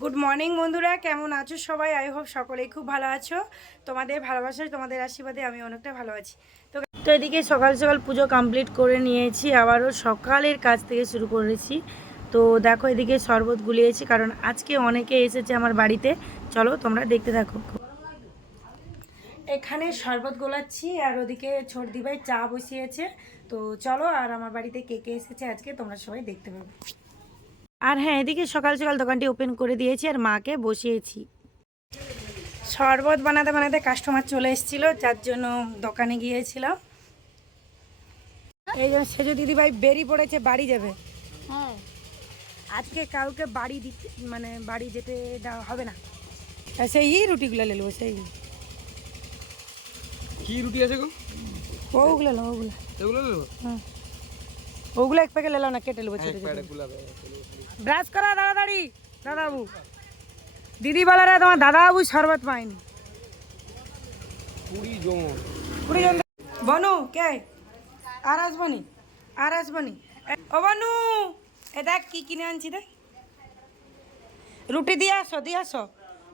Good morning বন্ধুরা। কেমন আছো সবাই? আই হোপ সকলেই খুব ভালো আছো। তোমাদের ভালোবাসায় তোমাদের আশীর্বাদে আমি অনেকটা ভালো আছি। তো তো এদিকে সকাল সকাল পুজো কমপ্লিট করে নিয়েছি। আবারও সকালের কাজ থেকে শুরু করেছি। তো দেখো, এদিকে শরবত গুলিয়েছি, কারণ আজকে অনেকে এসেছে আমার বাড়িতে। চলো, তোমরা দেখতে থাকো। এখানে শরবত গোলাচ্ছি, আর ওদিকে ছোটদি ভাই চা বসিয়েছে। তো চলো, আর আমার বাড়িতে কে কে এসেছে আজকে, তোমরা সবাই দেখতে পাবে। আর হ্যাঁ এদিকে সকাল সকাল দোকানটি ওপেন করে দিয়েছি আর মাকে বসিয়েছি। শরবত বানাতে বানাতে কাস্টমার চলে এসেছিল যার জন্য দোকানে গিয়েছিলাম। এই জন্য সেজো দিদিভাই বেরিয়ে পড়েছে বাড়ি যাবে। হ্যাঁ। আজকে কাউকে বাড়ি দিতে মানে বাড়ি যেতে দেওয়া হবে না। সেই রুটিগুলো নেব সেই। কি রুটি আছে গো? ওগুলো নেব ওগুলো। এগুলো নেব? হুম। ওগুলো এক প্যাকেট নেলাম না কেটে নেব ছোটো ব্রাশ করা তাড়াতাড়ি দাদাবু দিদি বলারা তোমার দাদাবু শরবত পায়নি। কুড়ি জন কুড়ি জন বনু কে? আর আসবনি? আর আসবনি? ও বনু এ দেখ কি কিনে আনছি দেখ রুটি দিয়ে আসো দিয়ে আসো।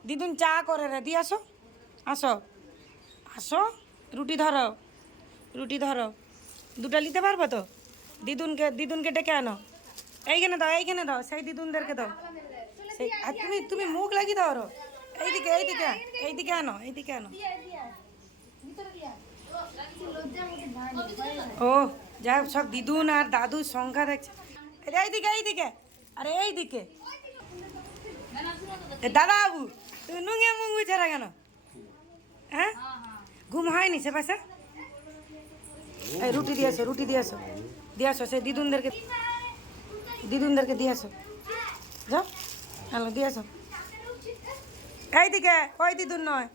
দিদুন চা করে রে দিয়ে আসো। আসো। আসো রুটি ধরো। রুটি ধরো। দুটো নিতে পারব তো? দিদুনকে দিদুনকে ডেকে আনো। এইখানে দাও এইখানে দাও, সেই দিদুনদেরকে দাও। সেই, আর তুমি তুমি মুখ লাগিয়ে দাও ওরও। এইদিকে এইদিকে এইদিকে আনো এইদিকে আনো। ও, যাই সব দিদুন আর দাদুর সংখ্যা দেখছে। এইদিকে এইদিকে, আরে এইদিকে। দাদা বাবু তুমি নুঙ্গে মুঙ্গু ছাড়া কেন? হ্যাঁ? ঘুম হয়নি সে পাশে? রুটি দিয়েছ রুটি দিয়ে আসো দিয়ে আসো সে দিদুনদেরকে দিদুনদেরকে দিয়ে আসো। যাও হ্যালো দিয়ে আসো। এইদিকে ওই দিদুন নয়।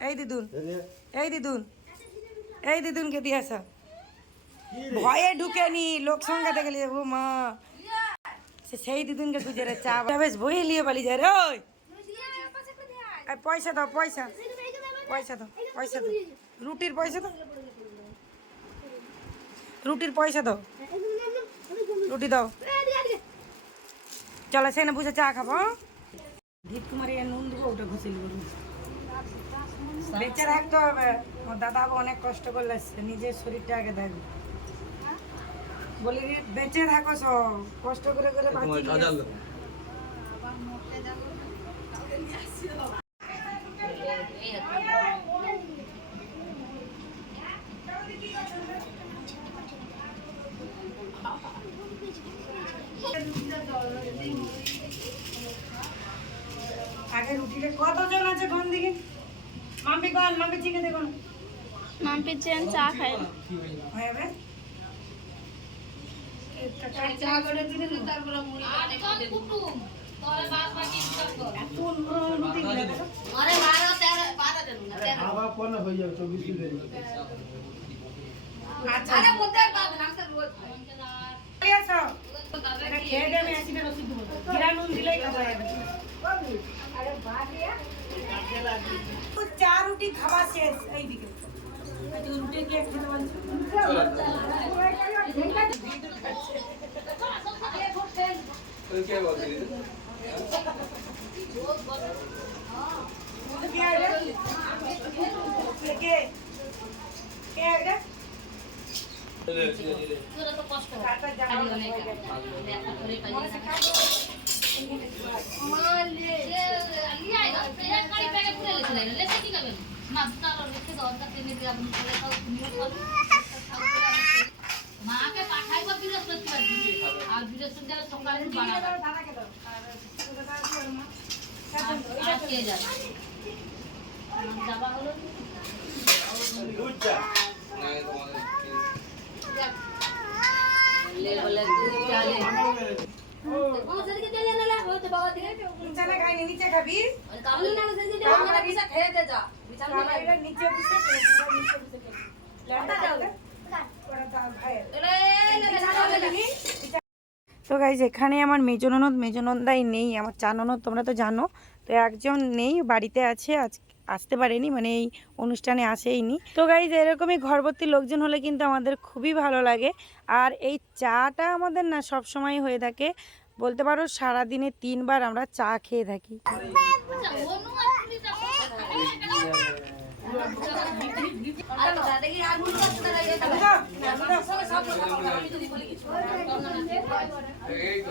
এই। দিদুন। এই দিদুন। এই দিদুনকে দিয়ে আসো। ভয়ে ঢুকেনি লোক সংখ্যা দেখে লিয়ে ও মা। সে সেই দিদুনকে খুঁজে রে চা বেশ বই লিয়ে পালি যায় রে ওই। পয়সা দাও পয়সা। পয়সা দাও পয়সা দাও। রুটির পয়সা দাও। রুটির পয়সা দাও। রুটি দাও। চলো সেখানে বুঝে চা খাব ধীর কুমারী নুন দেবো ওটা ঘুষে বেঁচে রাখতে হবে। ওর দাদা অনেক কষ্ট করলে নিজের শরীরটা আগে দেখবে বলি বেঁচে থাকো সব। কষ্ট করে করে বাঁচিয়ে নিয়ে এসছে। আগে রুটিতে কতজন আছে কোন দিকে মাম্পি কন মাম্পি চিকে দেখুন মাম্পির চেন চা খায়। হয়ে যাবে? চা করে দিলে তারপরে মুড়ি রুটি হয়ে যাবে দিন আচ্ছা। খেয়ে অ্যাসিডের ওষুধ দেবো। নুন দিলেই খাওয়া যাবে। চা রুটি খাওয়া শেষ এইদিকে আচ্ছা, রুটি কি এক খেতে বলছো কে মাকে পাঠাইব বৃহস্পতিবার দিনে আর বৃহস্পতিবার দুধ। নিচে তো গাইজ এখানে আমার মেজো ননদ মেজো নন্দাই নেই, আমার চাননদ তোমরা তো জানো, তো একজন নেই, বাড়িতে আছে আজ আসতে পারেনি মানে এই অনুষ্ঠানে আসেইনি। তো গাইজ এরকমই ঘরবর্তী লোকজন হলে কিন্তু আমাদের খুবই ভালো লাগে। আর এই চাটা আমাদের না সব সময় হয়ে থাকে। বলতে পারো সারাদিনে তিনবার আমরা চা খেয়ে থাকি। এই তো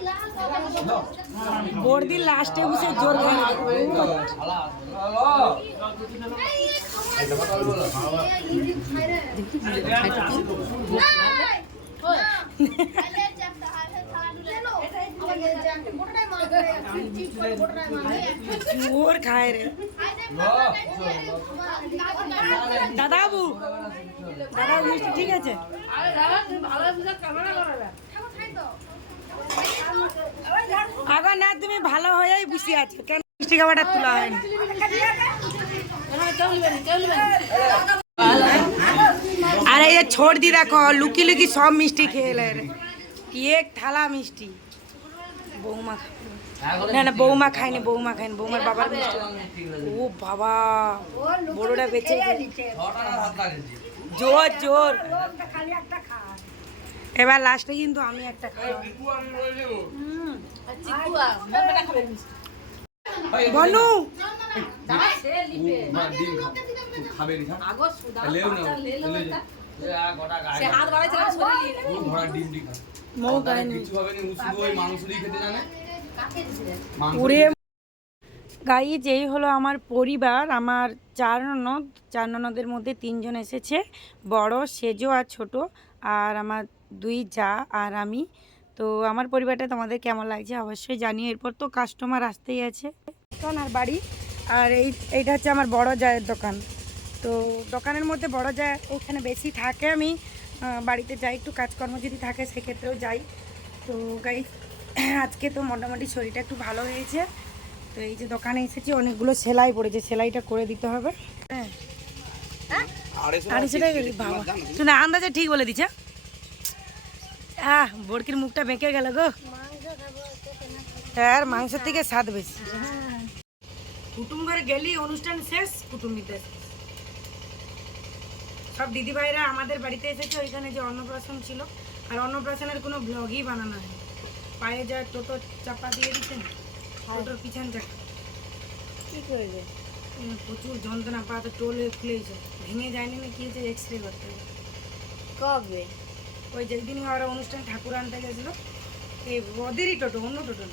বর্দি লাস্টে বসে জোর জোর খায় রে। দাদাবু দাদাবু ঠিক আছে? আগো না, তুমি ভালো হয়েই বসে আছো। কেন মিষ্টি খাবারটা তোলা হয়নি? আর এই ছোট দি দেখো, লুকি লুকি সব মিষ্টি খেয়ে রে এক থালা মিষ্টি। বৌমা। না না, বৌমা খায়নি বৌমা খায়নি, বৌমার বাবার মিষ্টি ও বাবা বড়টা বেঁচে। জোর জোর। এবার লাস্টে কিন্তু আমি একটা বনু গাই যেই হলো আমার পরিবার আমার চার ননদ। চার ননদের মধ্যে তিনজন এসেছে বড় সেজো আর ছোট। আর আমার দুই যা আর আমি। তো আমার পরিবারটা তোমাদের কেমন লাগছে অবশ্যই জানিও। এরপর তো কাস্টমার আসতেই আছে। দোকান আর বাড়ি। আর এই এইটা হচ্ছে আমার বড় জায়ের দোকান। তো দোকানের মধ্যে বড় জায় এখানে বেশি থাকে আমি। বাড়িতে যাই একটু কাজকর্ম যদি থাকে সেক্ষেত্রেও যাই। তো গাই আজকে তো মোটামুটি শরীরটা একটু ভালো হয়েছে। তো এই যে দোকানে এসেছি অনেকগুলো সেলাই পড়েছে। সেলাইটা করে দিতে হবে। হ্যাঁ। আড়াইশো টাকা বাবা শুনে আন্দাজে ঠিক বলে দিছে হ্যাঁ বড়কির মুখটা বেঁকে গেল গো। আর মাংসের থেকে স্বাদ বেশি। কুটুম ঘরে গেলি অনুষ্ঠান শেষ কুটুম নিতে শেষ। সব দিদিভাইরা আমাদের বাড়িতে এসেছে ওইখানে যে অন্নপ্রাশন ছিল। আর অন্নপ্রাশনের কোনো ব্লগই বানানো হয় পায়ে যা টোটো চাপা দিয়ে দিচ্ছেন টোটোর পিছন চাকা কি করবে উম, প্রচুর যন্ত্রণা পা তো টোল হয়ে ফুলেছে ভেঙে যায়নি না কি হয়েছে এক্স রে করতে হবে। কবে? ওই যেদিনই ওরা অনুষ্ঠান ঠাকুর আনতে গেছিল এই ওদেরই টোটো, অন্য টোটো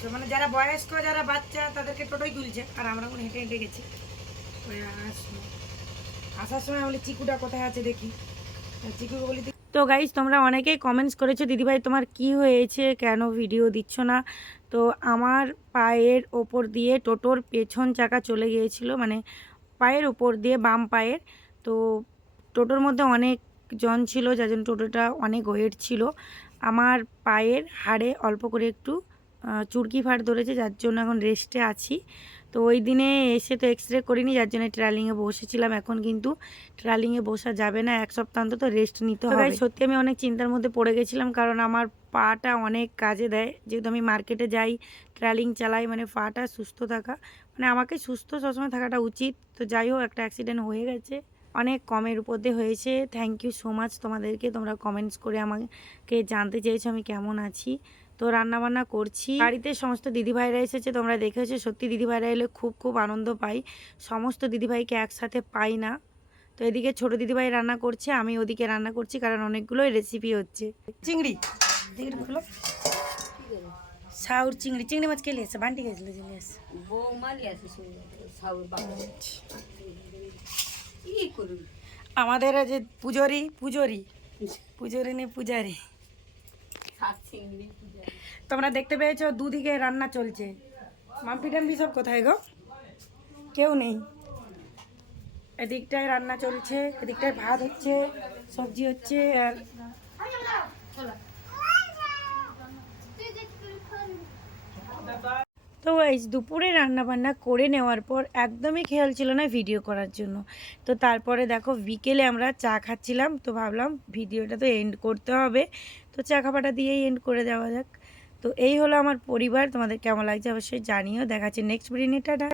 তো মানে যারা বয়স্ক, যারা বাচ্চা, তাদেরকে টোটোই তুলছে। আর আমরা এখন হেঁটে হেঁটে গেছি। ওই আসার সময়। বলি, চিকুটা কোথায় আছে দেখি? চিকু বলি তো গাইজ তোমরা অনেকেই কমেন্টস করেছ, দিদিভাই, তোমার কি হয়েছে? কেন ভিডিও দিচ্ছ না? তো আমার পায়ের ওপর দিয়ে টোটোর পেছন চাকা চলে গিয়েছিল মানে পায়ের ওপর দিয়ে বাম পায়ের। তো টোটোর মধ্যে অনেক জন ছিল যার জন্য টোটোটা অনেক ওয়েট ছিল। আমার পায়ের হাড়ে অল্প করে একটু চুরকি ফাট ধরেছে যার জন্য এখন রেস্টে আছি। তো ওই দিনে এসে তো এক্স রে করিনি যার জন্য ট্রালিংয়ে বসেছিলাম। এখন কিন্তু ট্রালিংয়ে বসা যাবে না এক সপ্তাহ অন্তত রেস্ট নিতে হবে। সত্যি আমি অনেক চিন্তার মধ্যে পড়ে গেছিলাম কারণ আমার পাটা অনেক কাজে দেয়। যেহেতু আমি মার্কেটে যাই ট্রালিং চালাই মানে পাটা সুস্থ থাকা মানে আমাকে সুস্থ সবসময় থাকাটা উচিত। তো যাই হোক একটা অ্যাক্সিডেন্ট হয়ে গেছে। অনেক কমের উপর দিয়ে হয়েছে। থ্যাংক ইউ সো মাচ তোমাদেরকে। তোমরা কমেন্টস করে আমাকে জানতে চেয়েছো আমি কেমন আছি। তো রান্নাবান্না করছি। বাড়িতে সমস্ত দিদিভাইরা এসেছে তোমরা দেখেছ। সত্যি দিদিভাইরা এলে খুব খুব আনন্দ পাই সমস্ত দিদিভাইকে একসাথে পাই না। তো এদিকে ছোট দিদিভাই রান্না করছে আমি ওদিকে রান্না করছি কারণ অনেকগুলোই রেসিপি হচ্ছে। চিংড়ি। চিংড়িগুলো সাউর চিংড়ি। চিংড়ি মাছ কে লিয়েছে বান্টি গেছিল এসে বৌমালি আছে সাউর আমাদের আছে পুজোরি পুজোরি পুজোরিনী পূজারি। তোমরা দেখতে পেয়েছ দুদিকে রান্না চলছে। মাম্পি টাম্পি সব কোথায় গো? কেউ নেই। এদিকটায় রান্না চলছে এদিকটায় ভাত হচ্ছে সবজি হচ্ছে আর তো এই দুপুরে রান্না বান্না করে নেওয়ার পর একদমই খেয়াল ছিল না ভিডিও করার জন্য। তো তারপরে দেখো বিকেলে আমরা চা খাচ্ছিলাম, তো ভাবলাম ভিডিওটা তো এন্ড করতে হবে। তো চা খাবাটা দিয়েই এন্ড করে দেওয়া যাক। তো এই হলো আমার পরিবার, তোমাদের কেমন লাগছে অবশ্যই জানিও। দেখাচ্ছে নেক্সট ভিডিও